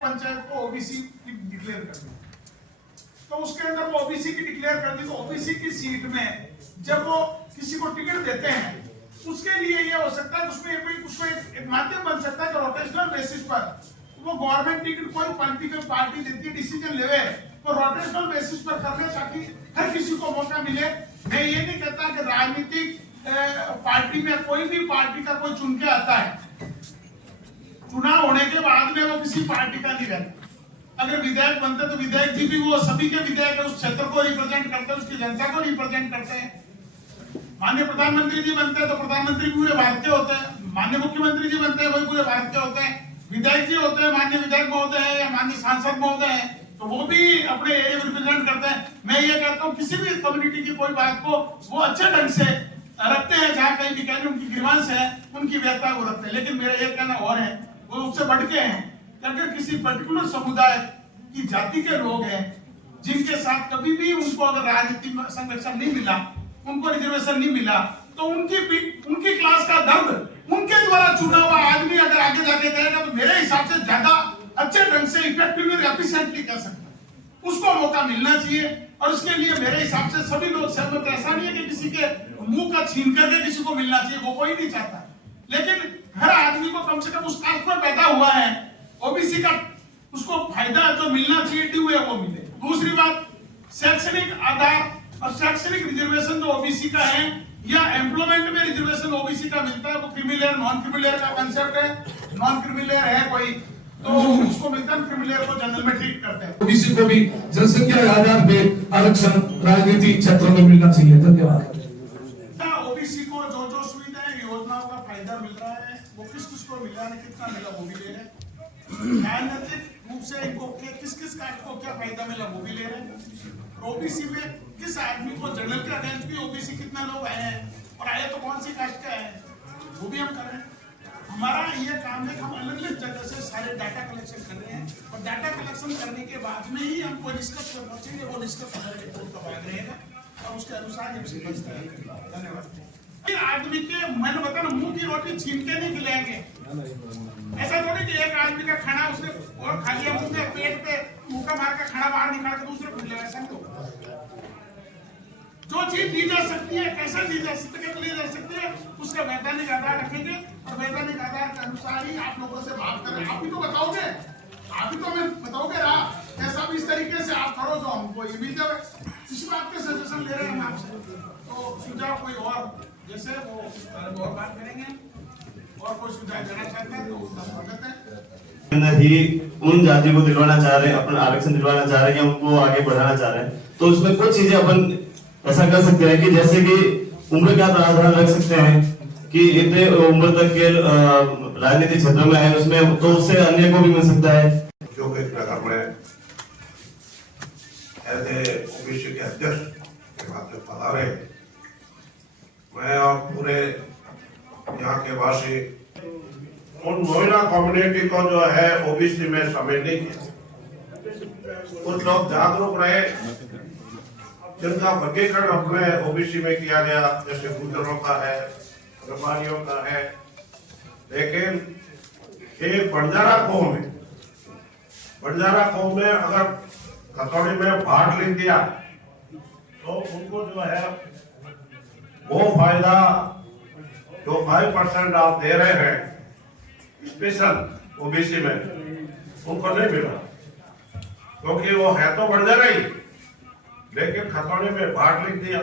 पंचायत को ओबीसी की डिक्लेयर कर दी, तो उसके अंदर वो ओबीसी की डिक्लेयर कर दी, तो ओबीसी की सीट में जब वो किसी को टिकट देते हैं उसके लिए ये हो सकता है उसमें उसको एक माध्यम बन सकता है कि रोटेशनल बेसिस पर वो गवर्नमेंट टिकट कोई पॉलिटिकल पार्टी देती है डिसीजन लेवे तो रोटेशनल बेसिस पर करने ताकि हर किसी को मौका मिले। मैं ये नहीं कहता कि राजनीतिक पार्टी में कोई भी पार्टी का कोई चुन के आता है, चुनाव होने के बाद में वो किसी पार्टी का नहीं रहता। अगर विधायक बनते तो विधायक जी भी वो सभी के विधायक उस क्षेत्र को रिप्रेजेंट करते हैं, उसकी जनता को रिप्रेजेंट करते हैं। माननीय प्रधानमंत्री जी बनते हैं तो प्रधानमंत्री पूरे भारत के होते हैं, माननीय मुख्यमंत्री जी बनते हैं वही पूरे भारत के होते हैं, विधायक जी होते हैं, माननीय विधायक महोदय है या माननीय सांसद महोदय है तो वो भी अपने एरिया को रिप्रेजेंट करते हैं। मैं ये कहता हूँ किसी भी कम्युनिटी की कोई बात को वो अच्छे ढंग से रखते हैं, जहाँ कहीं भी कहीं उनकी ग्रीवांस है उनकी व्यथा को रखते हैं। लेकिन मेरा ये कहना और है वो उससे बढ़ के हैं कि अगर किसी पर्टिकुलर समुदाय की जाति के लोग हैं जिनके साथ कभी भी उनको अगर राजनीतिक संरक्षण नहीं मिला, उनको रिजर्वेशन नहीं मिला, तो उनकी क्लास का दर्द उनके द्वारा चुना हुआ आदमी अगर आगे जाके कहेगा तो मेरे हिसाब से ज्यादा अच्छे ढंग से इफेक्टिवली एफिशिएंटली कर सकता है। उसको मौका मिलना चाहिए और उसके लिए मेरे हिसाब से सभी लोग सहमत। ऐसा नहीं है कि किसी के मुंह का छीन करके किसी को मिलना चाहिए, वो कोई नहीं चाहता, लेकिन हर आदमी को कम से कम उस कास्ट में पैदा हुआ है ओबीसी का उसको फायदा जो मिलना चाहिए ड्यू है वो मिले। दूसरी बात, शैक्षणिक आधार और शैक्षणिक रिजर्वेशन जो ओबीसी का है या एम्प्लॉयमेंट में रिजर्वेशन ओबीसी का मिलता है, वो क्रिमिलेयर नॉन क्रिमिलेयर का कंसेप्ट है। नॉन क्रिमिलेयर है कोई तो उसको मिलता है, क्रिमिलेयर को जनरल में ट्रीट करते हैं। ओबीसी को भी जनसंख्या के आधार पे आरक्षण राजनीतिक क्षेत्रों में मिलना चाहिए। धन्यवाद। ओबीसी को जो जो सुविधाएं योजनाओं का फायदा मिल रहा है वो किस किस को मिल रहा है, कितना मिला वो भी ले रहे हैं। राजनीतिक रूप से इनको किस किस कास्ट को क्या फायदा मिला वो भी ले रहे हैं। ओबीसी में किस आदमी को जनरल के अगेंस्ट भी ओबीसी कितना लोग आए हैं और आए तो कौन सी कास्ट के आए वो भी हम कर रहे हैं। हमारा ये काम है, हम अलग अलग जगह से सारे डाटा कलेक्शन कर रहे हैं और डाटा कलेक्शन करने के बाद में ही हमको डिस्कस करना चाहिए। वो डिस्कस हमारे रिपोर्ट का भाग रहेगा और उसके अनुसार हम सिफारिश करेंगे। धन्यवाद। आदमी के मैंने बताया ना, मुंह की रोटी छीन के नहीं खिलाएंगे। ऐसा थोड़ी कि एक आदमी का खाना उसने और खा लिया, मुंह में पेट पे मुंह मार का खाना बाहर निकाल के दूसरे को खिलाएगा। ऐसा तो जो चीज दी जा सकती है, कैसे दी जा सकती है उसका वैधानिक आधार रखेंगे और वैधानिक आधार के अनुसार ही आप लोगों से बात करें। आप भी तो बताओगे, आप भी तो हमें बताओगे कैसा भी इस तरीके से आप करो जो हमको ये मिल जाए। इस बात के सजेशन ले रहे हैं हम आपसे, तो सुझाव कोई और जैसे वो इस बारे में और बात करेंगे और कोई सुझाव देना चाहते हैं तो उसका स्वागत है। ही उन जाति को दिलवाना चाह रहे हैं, अपना आरक्षण दिलवाना चाह रहे हैं, उनको आगे बढ़ाना चाह रहे हैं, तो उसमें कुछ चीजें अपन ऐसा कर सकते हैं कि जैसे कि उम्र का प्रावधान रख सकते हैं कि इतने उम्र तक के राजनीतिक क्षेत्र में आए उसमें, तो उससे अन्य को भी मिल सकता है। जो कि नगर में ऐसे ओबीसी के अध्यक्ष के नाते पधारे, मैं और पूरे यहाँ के वासी उन महिला कम्युनिटी को जो है ओबीसी में शामिल नहीं किया। कुछ लोग जागरूक रहे जिनका वर्गीकरण अपने ओबीसी में किया गया, जैसे गुजरों का है, रबानियों का है, लेकिन एक बंजारा कौम में अगर खतौड़ी में भाग ले दिया तो उनको जो है वो फायदा जो 5% आप दे रहे हैं स्पेशल ओबीसी में उनको नहीं मिला, क्योंकि वो है तो बंजारा ही, लेकिन खतौड़ी में भाग लिख दिया।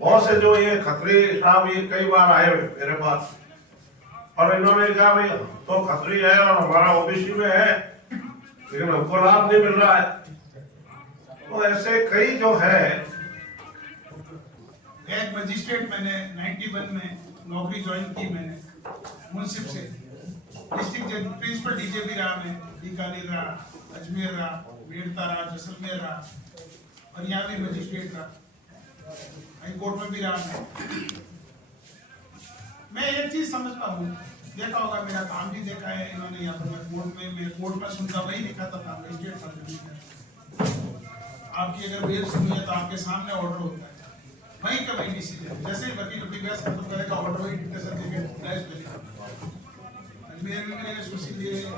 बहुत से जो ये खत्री साहब ये कई बार आए मेरे पास और इन्होंने कहा भाई तो खत्री है और हमारा ओबीसी में है लेकिन हमको लाभ नहीं मिल रहा है। तो ऐसे कई जो है। एक मजिस्ट्रेट मैंने 91 में नौकरी ज्वाइन की, मैंने मुंसिफ से डिस्ट्रिक्ट प्रिंसिपल डीजेपी रहा, मैं बीकानेर रहा, अजमेर रहा, मेड़ता रहा, जैसलमेर रहा और यहाँ भी मजिस्ट्रेट रहा, हाई कोर्ट में भी रहा। मैं एक चीज समझता हूँ, देखा होगा मेरा काम भी देखा है इन्होंने यहाँ पर। मैं कोर्ट में सुनता वही लिखाता था, मजिस्ट्रेट था। आपकी अगर बेल सुनी है तो आपके सामने ऑर्डर होता है, वहीं का वही डिसीजन, जैसे ही वकील बहस खत्म करेगा ऑर्डर वही डिक्टेशन देके अजमेर मैंने सोशल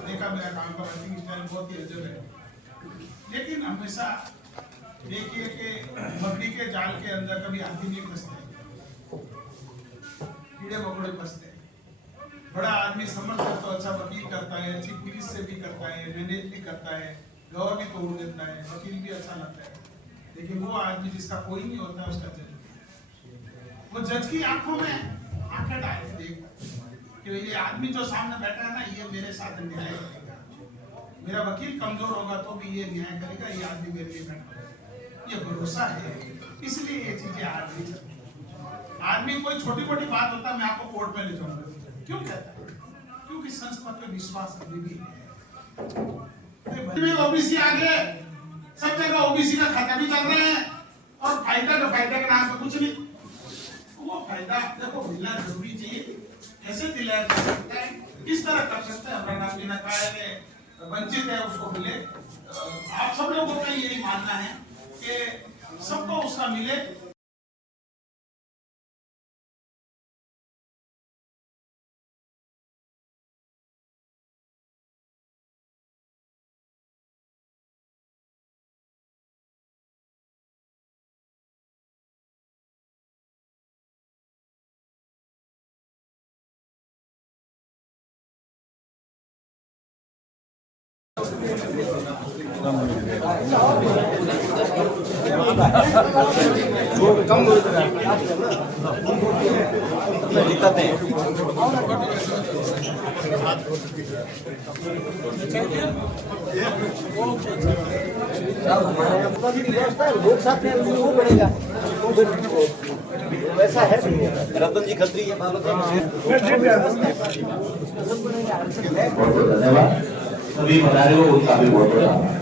देखा मेरा काम का वर्किंग स्टाइल बहुत ही अजब है, लेकिन हमेशा देखिए कि मकड़ी के जाल के अंदर कभी हाथी नहीं फंसते, कीड़े मकोड़े फंसते। बड़ा आदमी समझ कर तो अच्छा वकील करता है, चीफ मिनिस्टर से भी करता है, मैनेज भी करता है, गवर्नर भी तोड़ देता है, वकील भी अच्छा लगता है, लेकिन वो आदमी जिसका कोई नहीं होता उसका जज, वो जज की आंखों में आंखें डाल के देखता कि ये आदमी जो सामने बैठा है ना, ये मेरे साथ न्याय करेगा, मेरा वकील कमजोर होगा तो भी ये न्याय करेगा, ये आदमी मेरे लिए बैठा है, ये भरोसा है, इसलिए ये चीजें आज नहीं चलती। आदमी कोई छोटी मोटी बात होता है, मैं आपको कोर्ट में ले जाऊंगा, क्यों कहता है? क्योंकि संस्था पे विश्वास अभी भी है। ओबीसी आगे, सब जगह ओबीसी का खाता भी चल रहे हैं, और फायदा तो फायदा के नाम पे कुछ नहीं। वो फायदा देखो मिलना जरूरी चाहिए, कैसे दिलाया जा सकता है, किस तरह कर सकते हैं, हमारा नाम बिना पाए वंचित है उसको मिले। आप सब लोगों का यही मानना है कि सबको उसका मिले। लोग साथ में वो बढ़ेगा, वैसा है रतन जी खत्री है। बहुत बहुत धन्यवाद, सभी पधारे हो उनका भी बहुत बहुत आभार।